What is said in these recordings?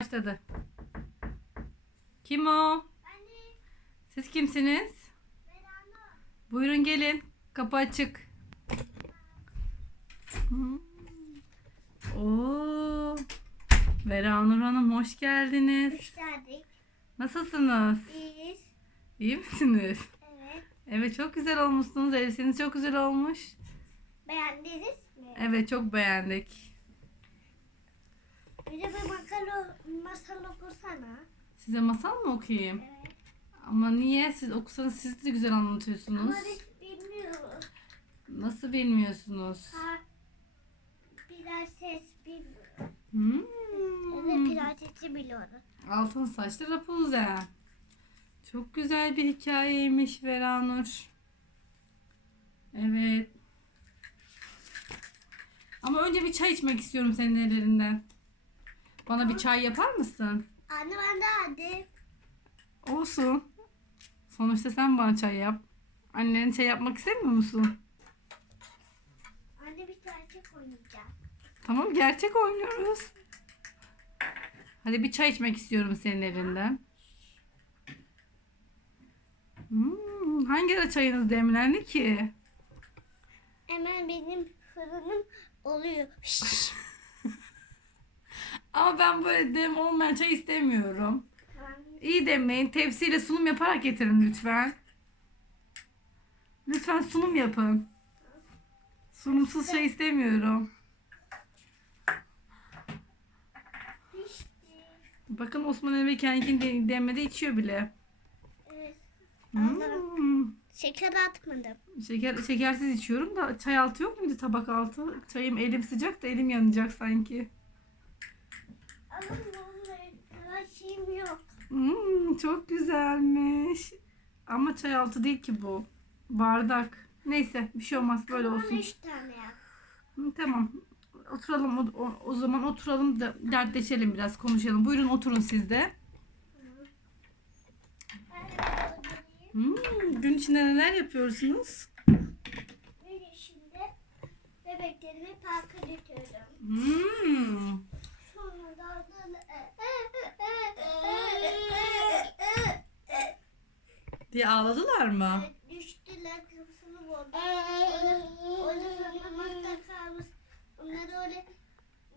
Başladı. Kim o? Siz kimsiniz? Buyurun gelin. Kapı açık. Hmm. Oo. Vera Nur Hanım hoş geldiniz. Hoş geldik. Nasılsınız? İyiyiz. İyi misiniz? Evet. Evet çok güzel olmuşsunuz. Elbiseniz çok güzel olmuş. Beğendiniz mi? Evet çok beğendik. Bir de bir makalo, masal okursana. Size masal mı okuyayım? Evet. Ama niye? Siz okusanız siz de güzel anlatıyorsunuz. Ama biz bilmiyoruz. Nasıl bilmiyorsunuz? Ha, prenses bilmiyoruz. Hmm. Evet prensesi biliyoruz. Altın saçlı Rapunzel. Çok güzel bir hikayeymiş Veranur. Evet. Ama önce bir çay içmek istiyorum senin ellerinden. Bana bir çay yapar mısın? Anne ben de hadi. Olsun. Sonuçta sen bana çay yap. Annen çay yapmak istemiyor musun? Anne bir gerçek oynayacağım. Tamam gerçek oynuyoruz. Hadi bir çay içmek istiyorum senin elinden. Hmm, hangi ara çayınız demlendi ki? Hemen benim fırınım oluyor. Ama ben böyle dem olmayan çay istemiyorum. İyi demleyin. Tepsiyle sunum yaparak getirin lütfen. Lütfen sunum yapın. Sunumsuz şey istemiyorum. Bakın Osman Emre kendini demlede içiyor bile. Evet. Hmm. Şeker atmadım. Şeker, şekersiz içiyorum da çay altı yok muydu tabak altı? Çayım elim sıcak da elim yanacak sanki. Ama şeyim yok. Hmm, çok güzelmiş. Ama çay altı değil ki bu. Bardak. Neyse bir şey olmaz böyle Tamam olsun. üç tane yap. Hı, tamam. Oturalım o, o, o zaman oturalım da dertleşelim biraz konuşalım. Buyurun oturun siz de. Hmm, gün içinde neler yapıyorsunuz? Gün içinde bebeklerimi parka götürdüm. Hmm, diye ağladılar mı? düştüler kafasını vurdu. Orada, fırlamakta kalmış. Onları öyle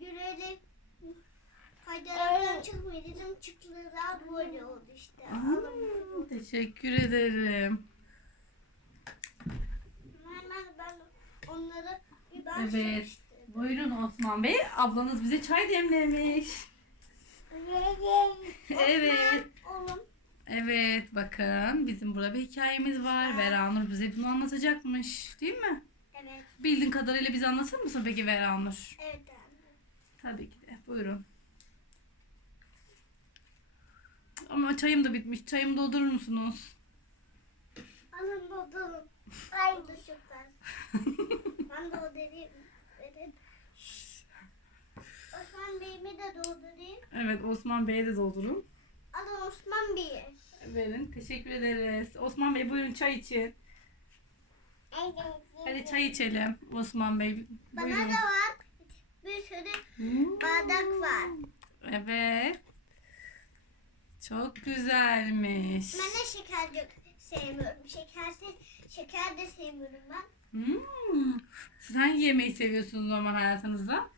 yürüyerek kaydıraktan çıkmıyor dedim çıktılar böyle oldu işte. Hmm, teşekkür ederim. Hemen ben onları bir ben Evet. Buyurun Osman Bey. Ablanız bize çay demlemiş. Evet. Oğlum Evet bakın bizim burada bir hikayemiz var. Veranur bize bunu anlatacakmış. Değil mi? evet Bildiğin kadarıyla bize anlatır mısın peki Veranur? evet. Tabii ki de. Buyurun. Ama çayım da bitmiş. Çayımı doldurur musunuz? Alın bakalım. Aynı çocuklar. ben de o verin. Osman Bey'imi de doldurayım. Evet Osman Bey'e de doldurun. Alın Osman Bey'i. Verin. Teşekkür ederiz. Osman Bey buyurun çay için. Hadi çay içelim. Osman Bey Bana buyurun. da var. Bir sürü Hmm. bardak var. Evet. Çok güzelmiş. Ben de şeker sevmiyorum. Şekersiz, şeker de sevmiyorum ben. Siz hangi yemeği seviyorsunuz normal hayatınızda?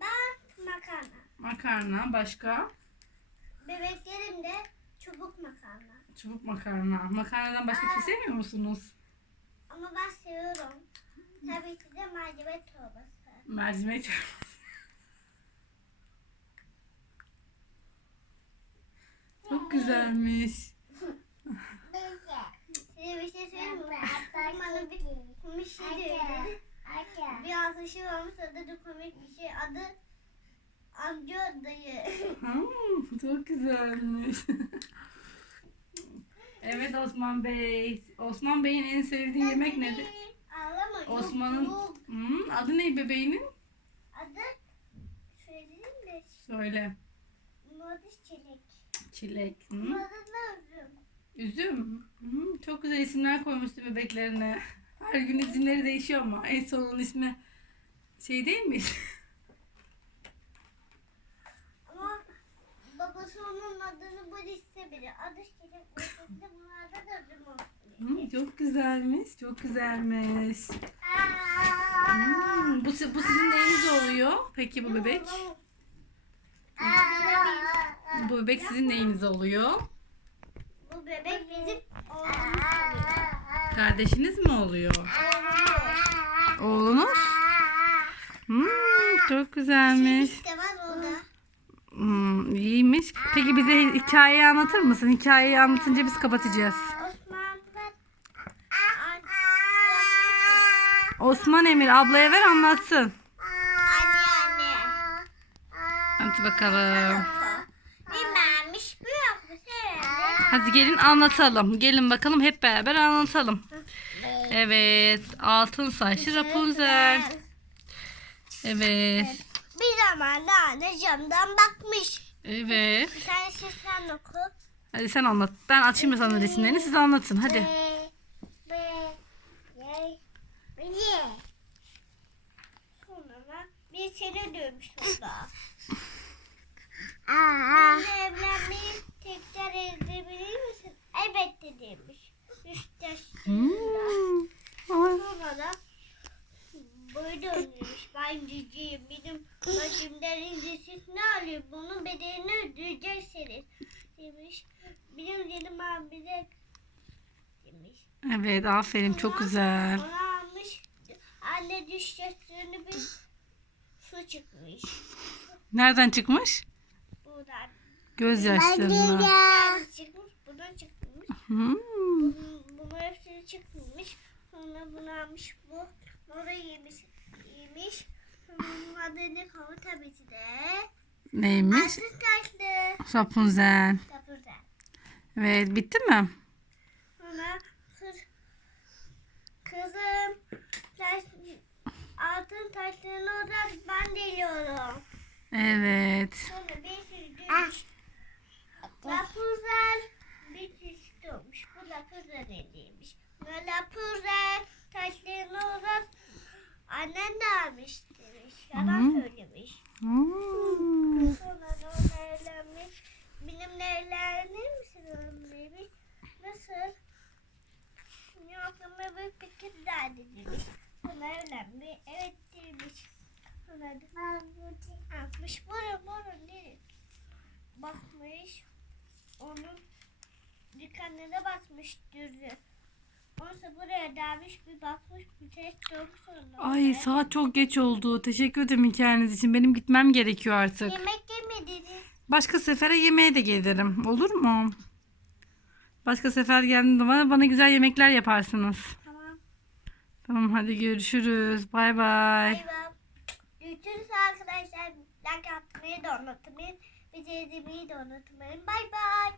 Ben makarna. Makarna, başka? Bebeklerim de çubuk makarna. Çubuk makarna. Makarnadan başka bir şey sevmiyor musunuz? Ama ben seviyorum. Tabii ki de mercimek çorbası. Mercimek çorbası. Çok güzelmiş. Size bir şey söyleyeyim mi? Bana bir komik şey söyledi. Bir arkadaşı varmış adı da komik bir şey. Adı amca dayı. Hmm, çok güzelmiş. evet Osman Bey. Osman Bey'in en sevdiği yemek nedir? Ağlama. Osman'ın yok. Hmm, adı ne bebeğinin? Adı söyleyeyim de. Söyle. Modis çilek. Çilek. Hmm. Adı ne üzüm? Üzüm. Hmm, çok güzel isimler koymuştu bebeklerine. Her gün isimleri değişiyor ama en sonun ismi şey değil mi? Ama baba sonun adını liste bile. Adı ortasında bunlarda da olsun. Hı, çok güzelmiş. Çok güzelmiş. Hmm, bu, bu sizin neyiniz oluyor? Peki bu bebek? Bu bebek sizin neyiniz oluyor? Bu bebek bizim oğlumuz oluyor. Kardeşiniz mi oluyor? Oğlunuz? Hmm, çok güzelmiş. İşte var orada. Hmm, iyiymiş. Peki bize hikayeyi anlatır mısın? Hikayeyi anlatınca biz kapatacağız. Osman Emir ablaya ver anlatsın. Anne anne. Hadi bakalım. Hadi gelin anlatalım. Gelin bakalım hep beraber anlatalım. Evet. Altın saçlı Rapunzel. Evet. Bir zaman anne camdan bakmış. Evet. Bir tane sen oku. Hadi sen anlat. Ben açayım sana resimlerini siz anlatın. Hadi. Be, be, ye, ye. Sonra bir seni dövmüş orada. Benimle evlenmeyi tekrar edebilir misin? Elbette demiş. Üç yaşında. Hmm. Ay. Sonra da böyle dönmüş. Ben ciciyim. Benim başımdan ne alıyor? Bunun bedelini ödeyeceksiniz. Demiş. Benim dedim abi de demiş. Evet aferin çok güzel. Ona almış. Anne düş yaşlarını bir su çıkmış. Nereden çıkmış? Buradan. Gözyaşlarına. Buradan çıkmış. Buradan çıkmış. Hmm. Bunun, bunun hepsini çıkmış. Sonra bunu almış bu. Orayı yemiş. Yemiş. Bunun adı ne kaldı tabii ki de. Neymiş? Altın taşlı. Rapunzel. Kapıda. Evet bitti mi? Sonra kız, kızım taş, altın taşlarını oradan ben deliyorum. Evet. Sonra bir sürü dönmüş. Rapunzel bir çeşit olmuş. Bu da kızın hediyeymiş. Ve Rapunzel taşlarını oradan annen de almış demiş. Yalan Hı. söylemiş. Hmm. Sonra da onunla evlenmiş. Benimle evlenir misin oğlum demiş. Nasıl? Ne geldi demiş. Sonra evlenmiş. Evet demiş. Sonra da atmış. Vurun vurun demiş. Bakmış. Onun dükkanına bakmış dürzü. Onsa buraya dermiş bir bakmış bir çok sonra. Ay saat çok geç oldu. Teşekkür ederim hikayeniz için. Benim gitmem gerekiyor artık. Yemek yemediniz. Başka sefere yemeğe de gelirim. Olur mu? Başka sefer geldiğinde zaman bana güzel yemekler yaparsınız. Tamam. Hadi görüşürüz. Bay bay. Görüşürüz arkadaşlar. Like atmayı da unutmayın. Bizi izlemeyi de unutmayın. Bay bay.